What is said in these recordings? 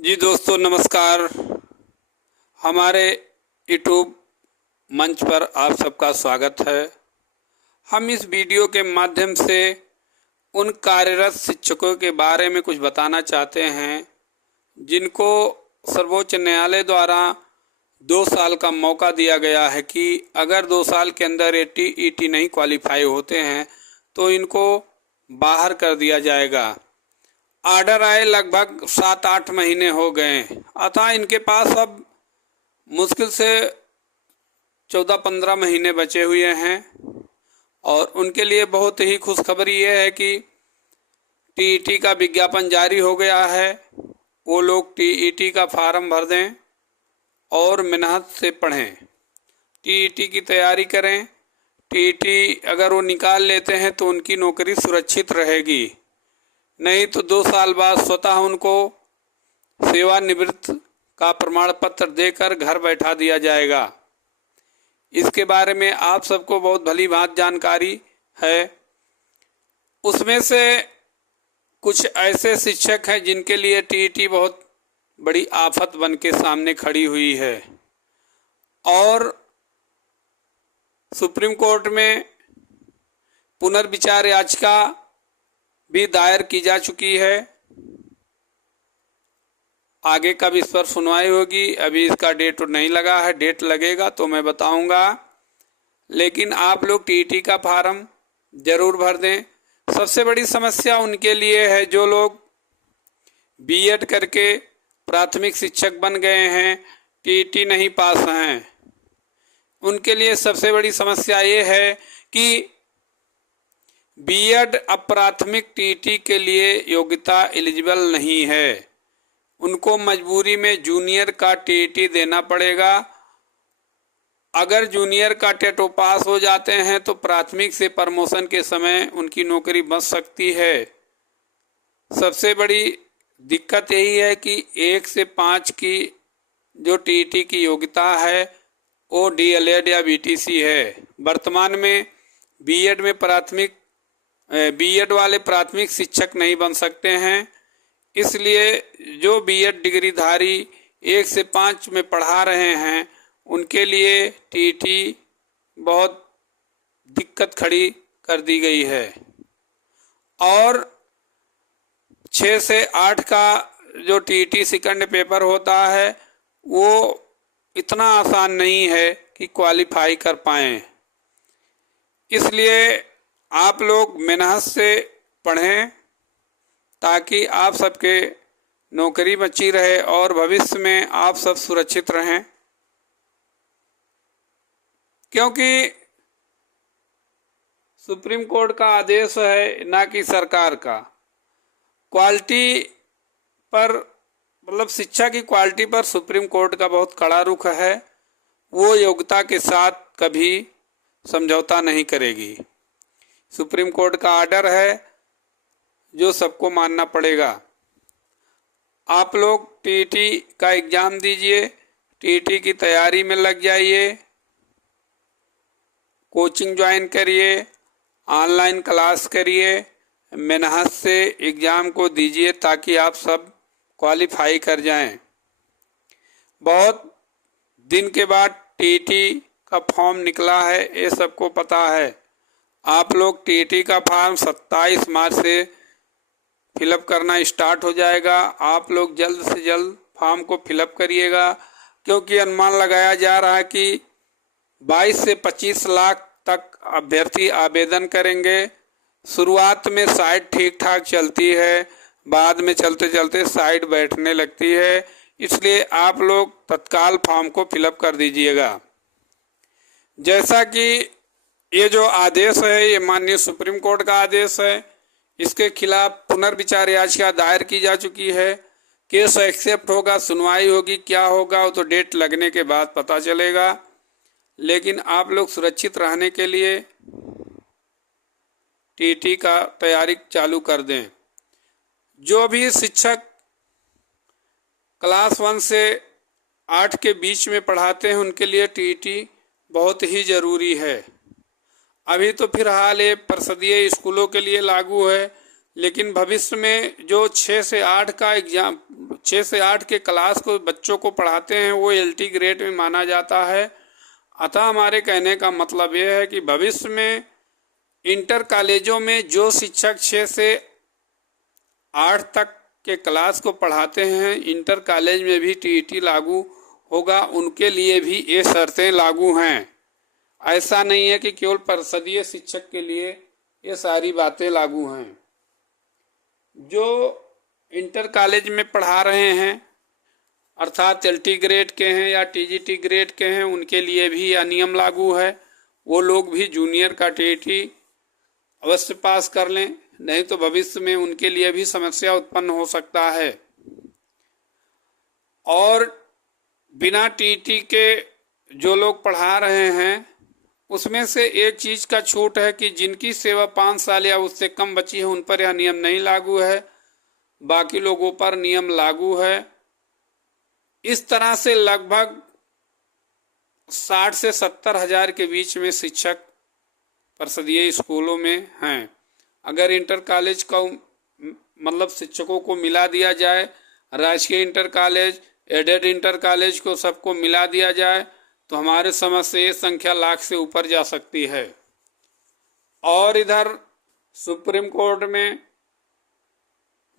जी दोस्तों नमस्कार। हमारे यूट्यूब मंच पर आप सबका स्वागत है। हम इस वीडियो के माध्यम से उन कार्यरत शिक्षकों के बारे में कुछ बताना चाहते हैं जिनको सर्वोच्च न्यायालय द्वारा 2 साल का मौका दिया गया है कि अगर 2 साल के अंदर ये टीईटी नहीं क्वालिफाई होते हैं तो इनको बाहर कर दिया जाएगा। ऑर्डर आए लगभग 7-8 महीने हो गए, अतः इनके पास अब मुश्किल से 14-15 महीने बचे हुए हैं और उनके लिए बहुत ही खुशखबरी ये है कि टीईटी का विज्ञापन जारी हो गया है। वो लोग टीईटी का फार्म भर दें और मेहनत से पढ़ें, टीईटी की तैयारी करें। टीईटी अगर वो निकाल लेते हैं तो उनकी नौकरी सुरक्षित रहेगी, नहीं तो 2 साल बाद स्वतः उनको सेवानिवृत्त का प्रमाण पत्र देकर घर बैठा दिया जाएगा। इसके बारे में आप सबको बहुत भली भांति जानकारी है। उसमें से कुछ ऐसे शिक्षक हैं जिनके लिए टीईटी बहुत बड़ी आफत बन के सामने खड़ी हुई है और सुप्रीम कोर्ट में पुनर्विचार याचिका भी दायर की जा चुकी है। आगे कब इस पर सुनवाई होगी, अभी इसका डेट नहीं लगा है, डेट लगेगा तो मैं बताऊंगा। लेकिन आप लोग टीईटी का फार्म जरूर भर दें। सबसे बड़ी समस्या उनके लिए है जो लोग बीएड करके प्राथमिक शिक्षक बन गए हैं, टीईटी नहीं पास हैं। उनके लिए सबसे बड़ी समस्या ये है कि बीएड अब प्राथमिक टीईटी के लिए योग्यता एलिजिबल नहीं है। उनको मजबूरी में जूनियर का टीईटी देना पड़ेगा। अगर जूनियर का टेटो पास हो जाते हैं तो प्राथमिक से प्रमोशन के समय उनकी नौकरी बच सकती है। सबसे बड़ी दिक्कत यही है कि 1 से 5 की जो टीईटी की योग्यता है वो डीएलएड या बीटीसी है। वर्तमान में बीएड वाले प्राथमिक शिक्षक नहीं बन सकते हैं, इसलिए जो बीएड डिग्रीधारी 1 से 5 में पढ़ा रहे हैं उनके लिए टीईटी बहुत दिक्कत खड़ी कर दी गई है। और 6 से 8 का जो टीईटी सेकंड पेपर होता है वो इतना आसान नहीं है कि क्वालिफाई कर पाएं। इसलिए आप लोग मेहनत से पढ़ें ताकि आप सबके नौकरी बची रहे और भविष्य में आप सब सुरक्षित रहें, क्योंकि सुप्रीम कोर्ट का आदेश है ना कि सरकार का। क्वालिटी पर मतलब शिक्षा की क्वालिटी पर सुप्रीम कोर्ट का बहुत कड़ा रुख है। वो योग्यता के साथ कभी समझौता नहीं करेगी। सुप्रीम कोर्ट का आर्डर है जो सबको मानना पड़ेगा। आप लोग टीईटी का एग्जाम दीजिए, टीईटी की तैयारी में लग जाइए, कोचिंग ज्वाइन करिए, ऑनलाइन क्लास करिए, मेहनत से एग्जाम को दीजिए ताकि आप सब क्वालिफाई कर जाएं। बहुत दिन के बाद टीईटी का फॉर्म निकला है, ये सबको पता है। आप लोग टीईटी का फॉर्म 27 मार्च से फिलअप करना स्टार्ट हो जाएगा। आप लोग जल्द से जल्द फॉर्म को फिलअप करिएगा, क्योंकि अनुमान लगाया जा रहा है कि 22 से 25 लाख तक अभ्यर्थी आवेदन करेंगे। शुरुआत में साइट ठीक ठाक चलती है, बाद में चलते चलते साइट बैठने लगती है। इसलिए आप लोग तत्काल फॉर्म को फिलअप कर दीजिएगा। जैसा कि ये जो आदेश है ये माननीय सुप्रीम कोर्ट का आदेश है, इसके खिलाफ पुनर्विचार याचिका दायर की जा चुकी है। केस एक्सेप्ट होगा, सुनवाई होगी, क्या होगा वो तो डेट लगने के बाद पता चलेगा। लेकिन आप लोग सुरक्षित रहने के लिए टीईटी का तैयारी चालू कर दें। जो भी शिक्षक क्लास 1 से 8 के बीच में पढ़ाते हैं उनके लिए टीईटी बहुत ही ज़रूरी है। अभी तो फिलहाल ये परिषदीय स्कूलों के लिए लागू है, लेकिन भविष्य में जो 6 से 8 का एग्जाम 6 से 8 के क्लास को बच्चों को पढ़ाते हैं वो LT ग्रेड में माना जाता है। अतः हमारे कहने का मतलब यह है कि भविष्य में इंटर कॉलेजों में जो शिक्षक 6 से 8 तक के क्लास को पढ़ाते हैं, इंटर कॉलेज में भी TET लागू होगा, उनके लिए भी ये शर्तें लागू हैं। ऐसा नहीं है कि केवल परिषदीय शिक्षक के लिए ये सारी बातें लागू हैं। जो इंटर कॉलेज में पढ़ा रहे हैं अर्थात LT ग्रेड के हैं या TGT ग्रेड के हैं, उनके लिए भी यह नियम लागू है। वो लोग भी जूनियर का TET अवश्य पास कर लें, नहीं तो भविष्य में उनके लिए भी समस्या उत्पन्न हो सकता है। और बिना TET के जो लोग पढ़ा रहे हैं उसमें से एक चीज का छूट है कि जिनकी सेवा 5 साल या उससे कम बची है उन पर यह नियम नहीं लागू है, बाकी लोगों पर नियम लागू है। इस तरह से लगभग 60 से 70 हजार के बीच में शिक्षक परिषदीय स्कूलों में हैं। अगर इंटर कॉलेज का मतलब शिक्षकों को मिला दिया जाए, राजकीय inter college, aided inter college को सबको मिला दिया जाए तो हमारे समझ से ये संख्या लाख से ऊपर जा सकती है। और इधर सुप्रीम कोर्ट में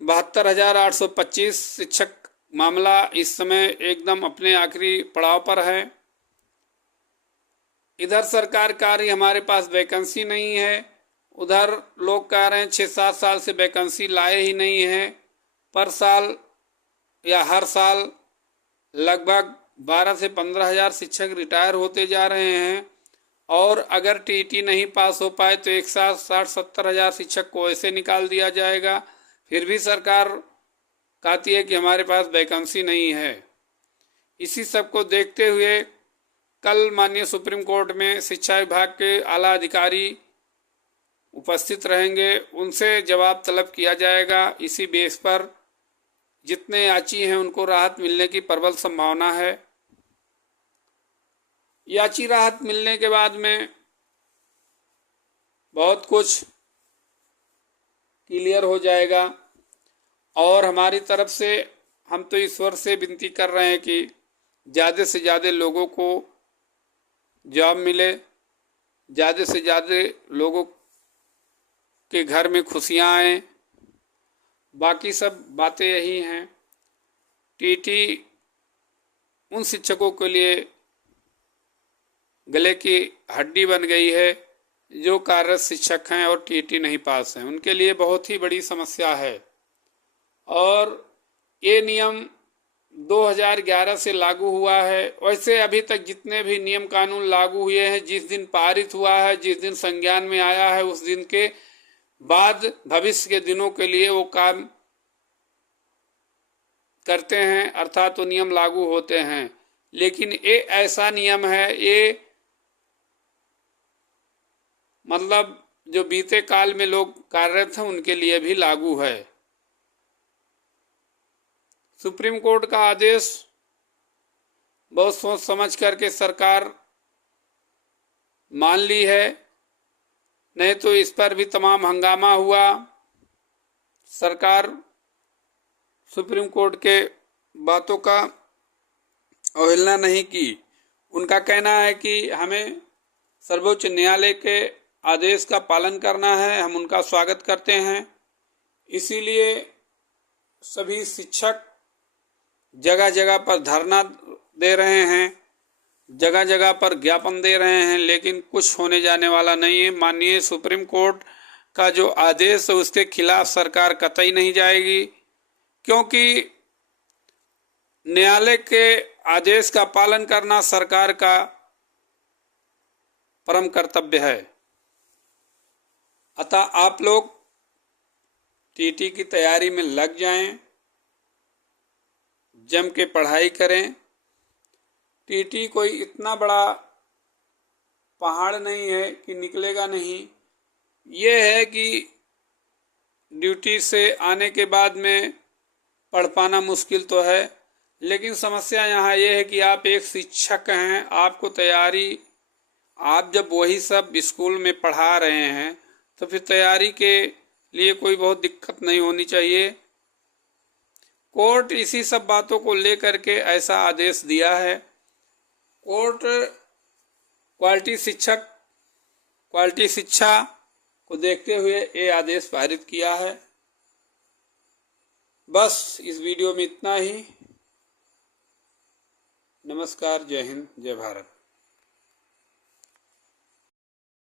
72,825 शिक्षक मामला इस समय एकदम अपने आखिरी पड़ाव पर है। इधर सरकार कह रही हमारे पास वैकेंसी नहीं है, उधर लोग कह रहे हैं 6-7 साल से वैकेंसी लाए ही नहीं है। पर साल या हर साल लगभग 12 से 15 हजार शिक्षक रिटायर होते जा रहे हैं। और अगर TET नहीं पास हो पाए तो एक साथ 60-70 हजार शिक्षक को ऐसे निकाल दिया जाएगा। फिर भी सरकार कहती है कि हमारे पास वैकेंसी नहीं है। इसी सब को देखते हुए कल माननीय सुप्रीम कोर्ट में शिक्षा विभाग के आला अधिकारी उपस्थित रहेंगे, उनसे जवाब तलब किया जाएगा। इसी बेस पर जितने याची हैं उनको राहत मिलने की प्रबल संभावना है। याची राहत मिलने के बाद में बहुत कुछ क्लियर हो जाएगा। और हमारी तरफ से हम तो ईश्वर से विनती कर रहे हैं कि ज़्यादा से ज़्यादा लोगों को जॉब मिले, ज़्यादा से ज़्यादा लोगों के घर में खुशियाँ आएँ। बाकी सब बातें यही हैं। TET उन शिक्षकों के लिए गले की हड्डी बन गई है जो कार्यरत शिक्षक हैं और TET नहीं पास हैं, उनके लिए बहुत ही बड़ी समस्या है। और ये नियम 2011 से लागू हुआ है। वैसे अभी तक जितने भी नियम कानून लागू हुए हैं, जिस दिन पारित हुआ है, जिस दिन संज्ञान में आया है, उस दिन के बाद भविष्य के दिनों के लिए वो काम करते हैं, अर्थात वो नियम लागू होते हैं। लेकिन ये ऐसा नियम है, ये मतलब जो बीते काल में लोग कार्यरत हैं उनके लिए भी लागू है। सुप्रीम कोर्ट का आदेश बहुत सोच समझ करके सरकार मान ली है, नहीं तो इस पर भी तमाम हंगामा हुआ। सरकार सुप्रीम कोर्ट के बातों का अवहेलना नहीं की। उनका कहना है कि हमें सर्वोच्च न्यायालय के आदेश का पालन करना है, हम उनका स्वागत करते हैं। इसीलिए सभी शिक्षक जगह जगह पर धरना दे रहे हैं, जगह जगह पर ज्ञापन दे रहे हैं, लेकिन कुछ होने जाने वाला नहीं है। माननीय सुप्रीम कोर्ट का जो आदेश है उसके खिलाफ सरकार कतई नहीं जाएगी, क्योंकि न्यायालय के आदेश का पालन करना सरकार का परम कर्तव्य है। अतः आप लोग TET की तैयारी में लग जाएं, जम के पढ़ाई करें। TET कोई इतना बड़ा पहाड़ नहीं है कि निकलेगा नहीं। ये है कि ड्यूटी से आने के बाद में पढ़ पाना मुश्किल तो है, लेकिन समस्या यहाँ ये है कि आप एक शिक्षक हैं, आपको तैयारी, आप जब वही सब स्कूल में पढ़ा रहे हैं तो फिर तैयारी के लिए कोई बहुत दिक्कत नहीं होनी चाहिए। कोर्ट इसी सब बातों को लेकर के ऐसा आदेश दिया है। कोर्ट क्वालिटी शिक्षा को देखते हुए ये आदेश पारित किया है। बस इस वीडियो में इतना ही। नमस्कार, जय हिंद, जय भारत।